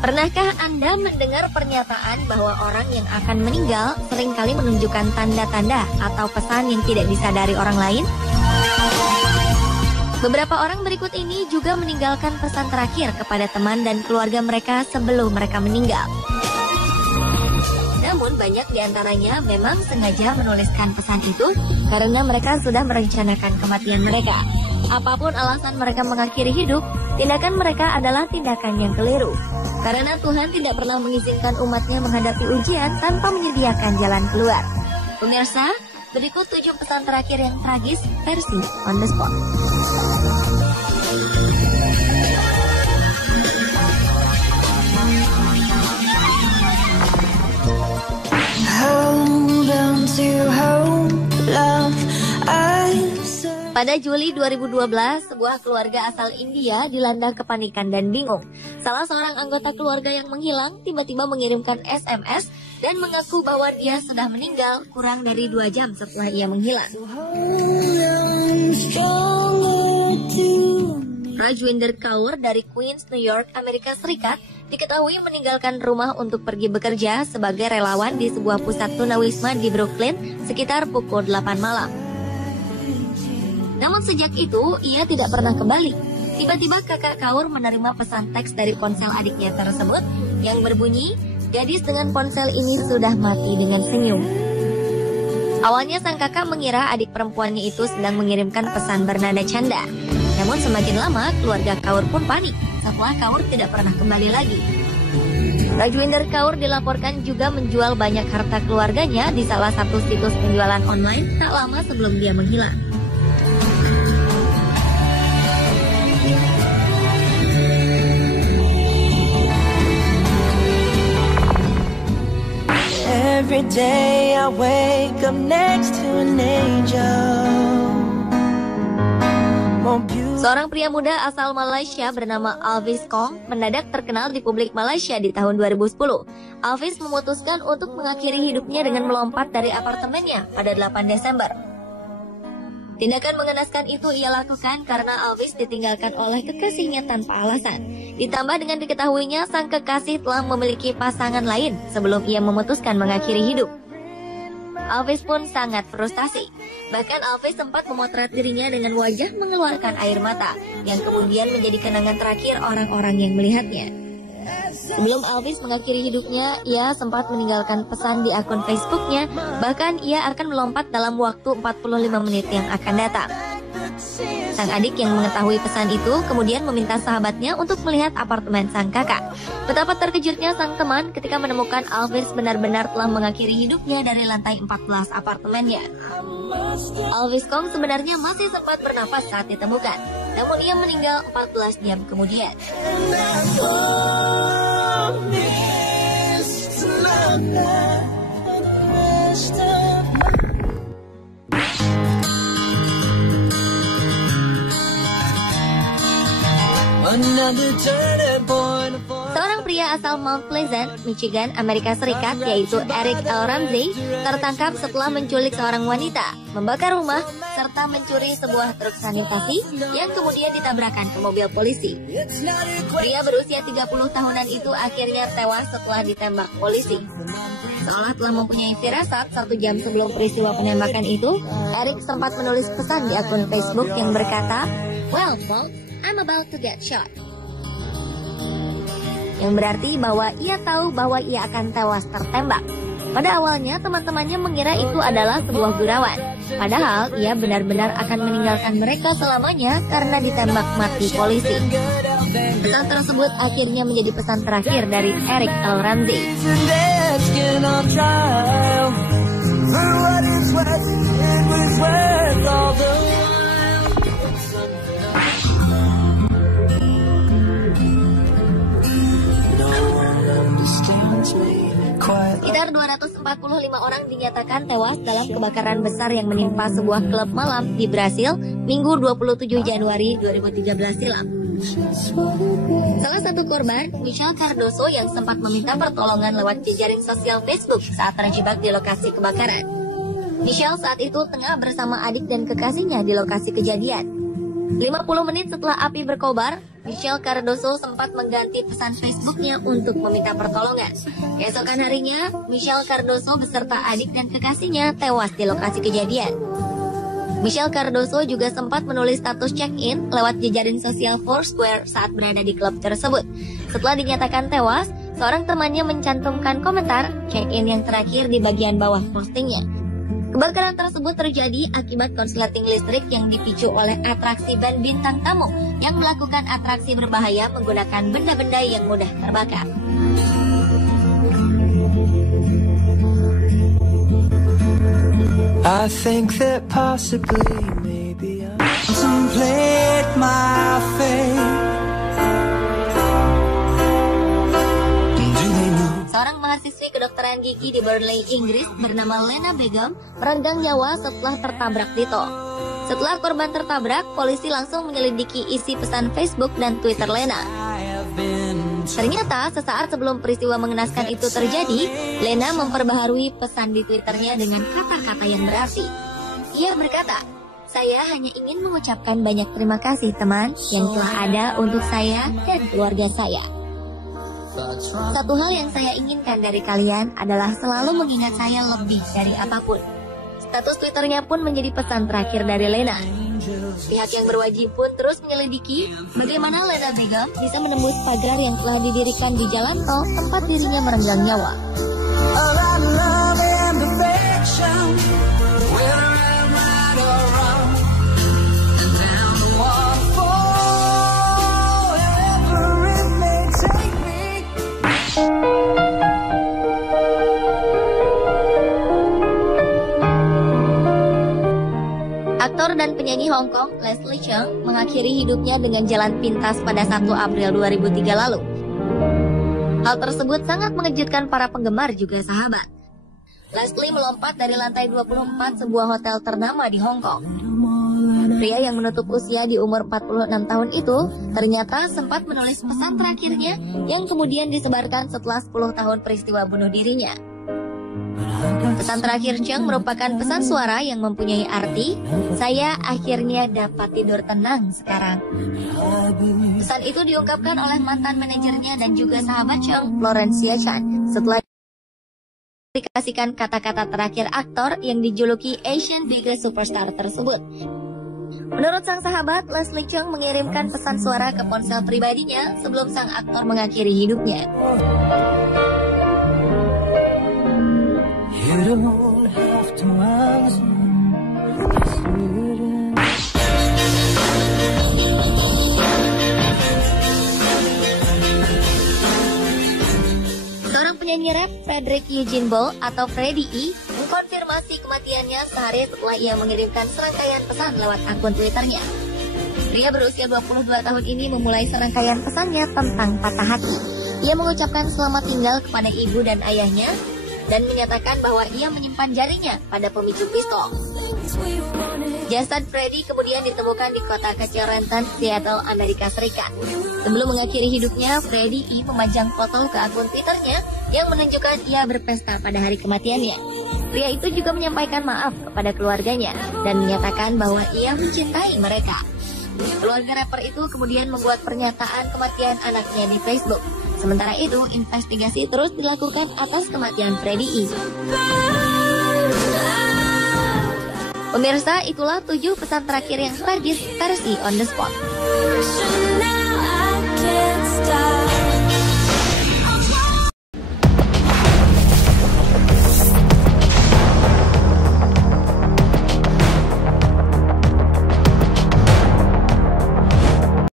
Pernahkah Anda mendengar pernyataan bahwa orang yang akan meninggal seringkali menunjukkan tanda-tanda atau pesan yang tidak disadari orang lain? Beberapa orang berikut ini juga meninggalkan pesan terakhir kepada teman dan keluarga mereka sebelum mereka meninggal. Namun banyak di antaranya memang sengaja menuliskan pesan itu karena mereka sudah merencanakan kematian mereka. Apapun alasan mereka mengakhiri hidup, tindakan mereka adalah tindakan yang keliru. Karena Tuhan tidak pernah mengizinkan umatnya menghadapi ujian tanpa menyediakan jalan keluar. Pemirsa, berikut 7 pesan terakhir yang tragis versi On The Spot. Pada Juli 2012, sebuah keluarga asal India dilanda kepanikan dan bingung. Salah seorang anggota keluarga yang menghilang tiba-tiba mengirimkan SMS dan mengaku bahwa dia sudah meninggal kurang dari 2 jam setelah ia menghilang. Rajwinder Kaur dari Queens, New York, Amerika Serikat diketahui meninggalkan rumah untuk pergi bekerja sebagai relawan di sebuah pusat tunawisma di Brooklyn sekitar pukul 8 malam. Namun sejak itu, ia tidak pernah kembali. Tiba-tiba kakak Kaur menerima pesan teks dari ponsel adiknya tersebut yang berbunyi, gadis dengan ponsel ini sudah mati dengan senyum. Awalnya sang kakak mengira adik perempuannya itu sedang mengirimkan pesan bernada canda. Namun semakin lama, keluarga Kaur pun panik setelah Kaur tidak pernah kembali lagi. Rajwinder Kaur dilaporkan juga menjual banyak harta keluarganya di salah satu situs penjualan online tak lama sebelum dia menghilang. Every day I wake up next to an angel. Seorang pria muda asal Malaysia bernama Alvis Kong mendadak terkenal di publik Malaysia di tahun 2010. Alvis memutuskan untuk mengakhiri hidupnya dengan melompat dari apartemennya pada 8 Desember. Tindakan mengenaskan itu ia lakukan karena Alvis ditinggalkan oleh kekasihnya tanpa alasan. Ditambah dengan diketahuinya sang kekasih telah memiliki pasangan lain sebelum ia memutuskan mengakhiri hidup. Alvis pun sangat frustasi. Bahkan Alvis sempat memotret dirinya dengan wajah mengeluarkan air mata, yang kemudian menjadi kenangan terakhir orang-orang yang melihatnya. Sebelum Alvis mengakhiri hidupnya, ia sempat meninggalkan pesan di akun Facebooknya, bahkan ia akan melompat dalam waktu 45 menit yang akan datang. Sang adik yang mengetahui pesan itu kemudian meminta sahabatnya untuk melihat apartemen sang kakak. Betapa terkejutnya sang teman ketika menemukan Alvis benar-benar telah mengakhiri hidupnya dari lantai 14 apartemennya. Alvis Kong sebenarnya masih sempat bernafas saat ditemukan, namun ia meninggal 14 jam kemudian. Seorang pria asal Mount Pleasant, Michigan, Amerika Serikat, yaitu Eric L. Ramsey, tertangkap setelah menculik seorang wanita, membakar rumah, serta mencuri sebuah truk sanitasi yang kemudian ditabrakan ke mobil polisi. Pria berusia 30 tahunan itu akhirnya tewas setelah ditembak polisi. Seolah telah mempunyai firasat 1 jam sebelum peristiwa penembakan itu, Eric sempat menulis pesan di akun Facebook yang berkata, "Well, folks, I'm about to get shot." Yang berarti bahwa ia tahu bahwa ia akan tewas tertembak. Pada awalnya teman-temannya mengira itu adalah sebuah gurauan. Padahal ia benar-benar akan meninggalkan mereka selamanya karena ditembak mati polisi. Pesan tersebut akhirnya menjadi pesan terakhir dari Eric L. Ramsey. Sekitar 245 orang dinyatakan tewas dalam kebakaran besar yang menimpa sebuah klub malam di Brasil Minggu 27 Januari 2013 silam. Salah satu korban, Michelle Cardoso, yang sempat meminta pertolongan lewat jejaring sosial Facebook saat terjebak di lokasi kebakaran. Michelle saat itu tengah bersama adik dan kekasihnya di lokasi kejadian. 50 menit setelah api berkobar, Michelle Cardoso sempat mengganti pesan Facebooknya untuk meminta pertolongan. Keesokan harinya, Michelle Cardoso beserta adik dan kekasihnya tewas di lokasi kejadian. Michelle Cardoso juga sempat menulis status check-in lewat jejaring sosial Foursquare saat berada di klub tersebut. Setelah dinyatakan tewas, seorang temannya mencantumkan komentar check-in yang terakhir di bagian bawah postingnya. Kebakaran tersebut terjadi akibat konsleting listrik yang dipicu oleh atraksi band bintang tamu yang melakukan atraksi berbahaya menggunakan benda-benda yang mudah terbakar. I think that possibly maybe I contemplate my fate. Seorang mahasiswi kedokteran gigi di Burnley, Inggris bernama Lena Begum merenggang nyawa setelah tertabrak di tol. Setelah korban tertabrak, polisi langsung menyelidiki isi pesan Facebook dan Twitter Lena. Ternyata sesaat sebelum peristiwa mengenaskan itu terjadi, Lena memperbaharui pesan di Twitternya dengan kata-kata yang berarti. Ia berkata, "Saya hanya ingin mengucapkan banyak terima kasih teman yang telah ada untuk saya dan keluarga saya. Satu hal yang saya inginkan dari kalian adalah selalu mengingat saya lebih dari apapun." Status Twitternya pun menjadi pesan terakhir dari Lena. Pihak yang berwajib pun terus menyelidiki bagaimana Lena Begum bisa menembus pagar yang telah didirikan di jalan tol tempat dirinya merenggang nyawa. Aktor dan penyanyi Hong Kong Leslie Cheung mengakhiri hidupnya dengan jalan pintas pada 1 April 2003 lalu. Hal tersebut sangat mengejutkan para penggemar juga sahabat. Leslie melompat dari lantai 24 sebuah hotel ternama di Hong Kong. Pria yang menutup usia di umur 46 tahun itu ternyata sempat menulis pesan terakhirnya yang kemudian disebarkan setelah 10 tahun peristiwa bunuh dirinya. Pesan terakhir Cheung merupakan pesan suara yang mempunyai arti, "Saya akhirnya dapat tidur tenang sekarang." Pesan itu diungkapkan oleh mantan manajernya dan juga sahabat Cheung, Florencia Chan, setelah dikasihkan kata-kata terakhir aktor yang dijuluki Asian Biggest Superstar tersebut. Menurut sang sahabat, Leslie Cheung mengirimkan pesan suara ke ponsel pribadinya sebelum sang aktor mengakhiri hidupnya. You don't have to answer. Seorang penyanyi rap Frederick Eugene Ball atau Freddie E mengkonfirmasi kematiannya sehari setelah ia mengirimkan serangkaian pesan lewat akun Twitternya. Pria berusia 22 tahun ini memulai serangkaian pesannya tentang patah hati. Ia mengucapkan selamat tinggal kepada ibu dan ayahnya dan menyatakan bahwa ia menyimpan jarinya pada pemicu pistol. Jasad Freddie kemudian ditemukan di kota kecil Renton, Seattle, Amerika Serikat. Sebelum mengakhiri hidupnya, Freddie E memajang foto ke akun Twitternya yang menunjukkan ia berpesta pada hari kematiannya. Pria itu juga menyampaikan maaf kepada keluarganya dan menyatakan bahwa ia mencintai mereka. Keluarga rapper itu kemudian membuat pernyataan kematian anaknya di Facebook. Sementara itu, investigasi terus dilakukan atas kematian Freddie E. Pemirsa, itulah 7 pesan terakhir yang tragis versi On The Spot.